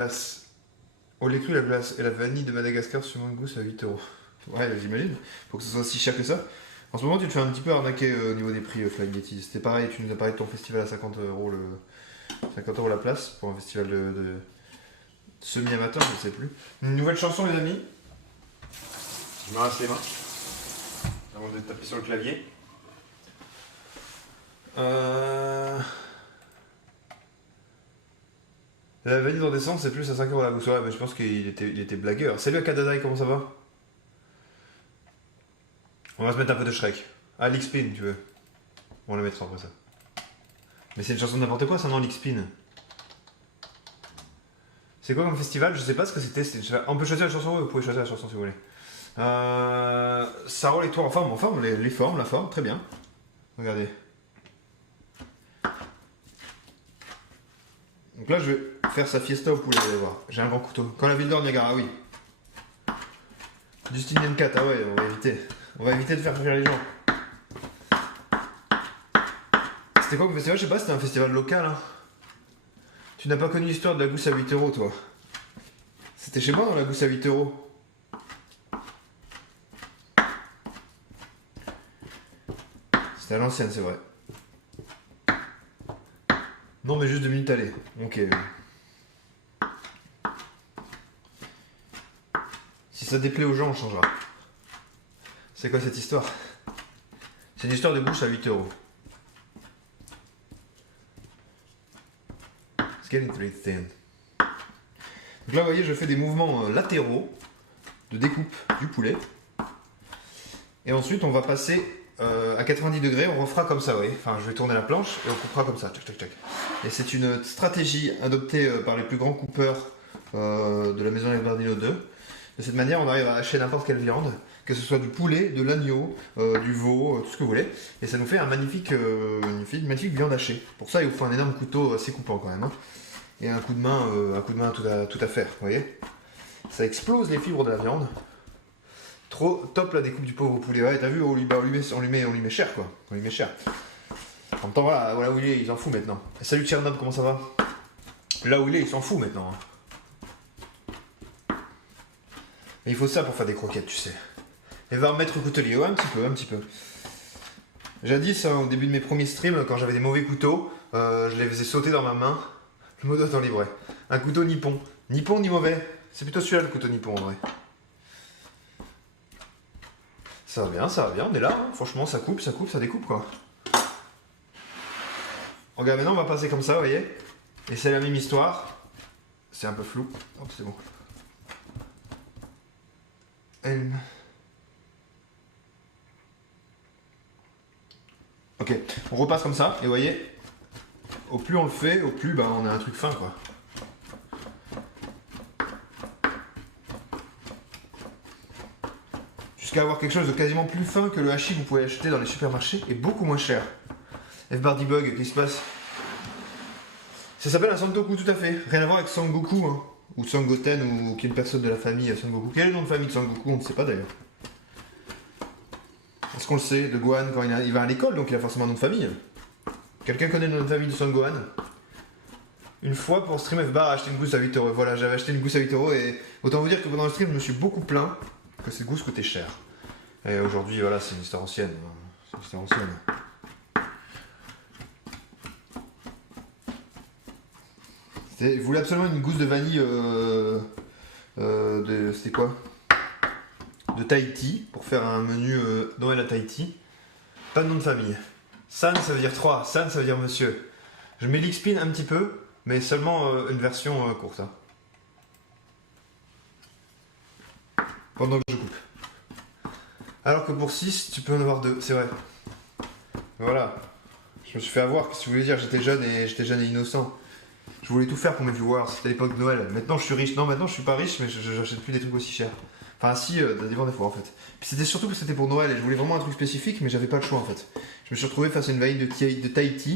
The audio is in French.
glace au lait cru, la glace et la vanille de Madagascar sur mon goût, c'est à 8 €. Ouais, j'imagine. Faut que ce soit si cher que ça. En ce moment, tu te fais un petit peu arnaquer au niveau des prix, Flying Yeti. C'était pareil, tu nous as parlé de ton festival à 50 € 50 € la place pour un festival de semi-amateur, je ne sais plus. Une nouvelle chanson, les amis. Je me rince les mains avant de taper sur le clavier. La vanille en descente, c'est plus à 5 € la gousse. Ouais, mais je pense qu'il était blagueur. Salut à Kadadai, comment ça va? On va se mettre un peu de Shrek. Ah, Lickspin, tu veux? On va la mettre après ça. Mais c'est une chanson de n'importe quoi, ça, non, Lickspin? C'est quoi comme festival? Je sais pas ce que c'était. On peut choisir la chanson, vous pouvez choisir la chanson si vous voulez. Sarol et toi en forme, les formes, la forme, très bien. Regardez. Donc là, je vais faire sa fiesta au poulet, vous allez voir. J'ai un grand couteau. Quand la ville d'or Niagara, oui. Justinian Cat, ah ouais, on va éviter. On va éviter de faire fuir les gens. C'était quoi comme festival? Je sais pas, c'était un festival local. Hein. Tu n'as pas connu l'histoire de la gousse à 8 €, toi? C'était chez moi, dans la gousse à 8 €. C'était à l'ancienne, c'est vrai. Non, mais juste 2 minutes aller. Ok. Si ça déplaît aux gens, on changera. C'est quoi cette histoire? C'est une histoire de bouche à 8 €. It's getting pretty thin. Donc là, vous voyez, je fais des mouvements latéraux de découpe du poulet. Et ensuite, on va passer à 90 degrés. On refera comme ça, vous voyez. Enfin, je vais tourner la planche et on coupera comme ça. Tac, tac, tac. Et c'est une stratégie adoptée par les plus grands coupeurs de la maison Bernardino 2. De cette manière, on arrive à hacher n'importe quelle viande, que ce soit du poulet, de l'agneau, du veau, tout ce que vous voulez. Et ça nous fait une magnifique viande hachée. Pour ça, il vous faut un énorme couteau assez coupant quand même. Hein. Et un coup de main tout à faire, vous voyez. Ça explose les fibres de la viande. Trop top la découpe du pauvre poulet. Ouais, t'as vu, on lui met cher quoi. On lui met cher. En même temps, voilà où il est, il s'en fout maintenant. Salut Tchernob, comment ça va? Là où il est, il s'en fout maintenant. Mais il faut ça pour faire des croquettes, tu sais. Et va remettre au coutelier, ouais, un petit peu. Jadis, au début de mes premiers streams, quand j'avais des mauvais couteaux, je les faisais sauter dans ma main. Le mot doit en livrer. Un couteau nippon. Ni bon ni mauvais. C'est plutôt celui-là le couteau nippon en vrai. Ça va bien, on est là. Hein. Franchement, ça coupe, ça découpe quoi. Regarde, maintenant on va passer comme ça, vous voyez. Et c'est la même histoire. C'est un peu flou. Hop, c'est bon. Ok, on repasse comme ça, et vous voyez, au plus on le fait, au plus on a un truc fin quoi. Jusqu'à avoir quelque chose de quasiment plus fin que le hachis que vous pouvez acheter dans les supermarchés et beaucoup moins cher. F-Bar Debug, qu'est-ce qui se passe? Ça s'appelle un Santoku tout à fait, rien à voir avec Sangoku, hein. Ou Sangoten, ou qui est une personne de la famille Sangoku. Quel est le nom de famille de Sangoku? On ne sait pas d'ailleurs. Est-ce qu'on le sait, de Gohan, quand il va à l'école, donc il a forcément un nom de famille. Quelqu'un connaît le nom de famille de Son Gohan? Une fois pour stream F-Bar a acheté une gousse à 8 €. Voilà, j'avais acheté une gousse à 8 € et autant vous dire que pendant le stream, je me suis beaucoup plaint que cette gousse coûtait cher. Et aujourd'hui, voilà, c'est une histoire ancienne. C'est une histoire ancienne. Il voulait absolument une gousse de vanille c'était quoi? De Tahiti, pour faire un menu Noël à Tahiti. Pas de nom de famille. San, ça veut dire 3. San, ça veut dire monsieur. Je mets l'X-Pin un petit peu, mais seulement une version courte. Hein. Pendant que je coupe. Alors que pour 6, tu peux en avoir 2, c'est vrai. Voilà. Je me suis fait avoir, qu'est-ce que vous voulez dire? J'étais jeune et innocent. Je voulais tout faire pour mes viewers, c'était l'époque de Noël. Maintenant je suis riche. Non, maintenant je suis pas riche, mais j'achète plus des trucs aussi chers. Enfin, si, ça dépend des fois en fait. Puis c'était surtout que c'était pour Noël et je voulais vraiment un truc spécifique, mais j'avais pas le choix en fait. Je me suis retrouvé face à une vanille de Tahiti.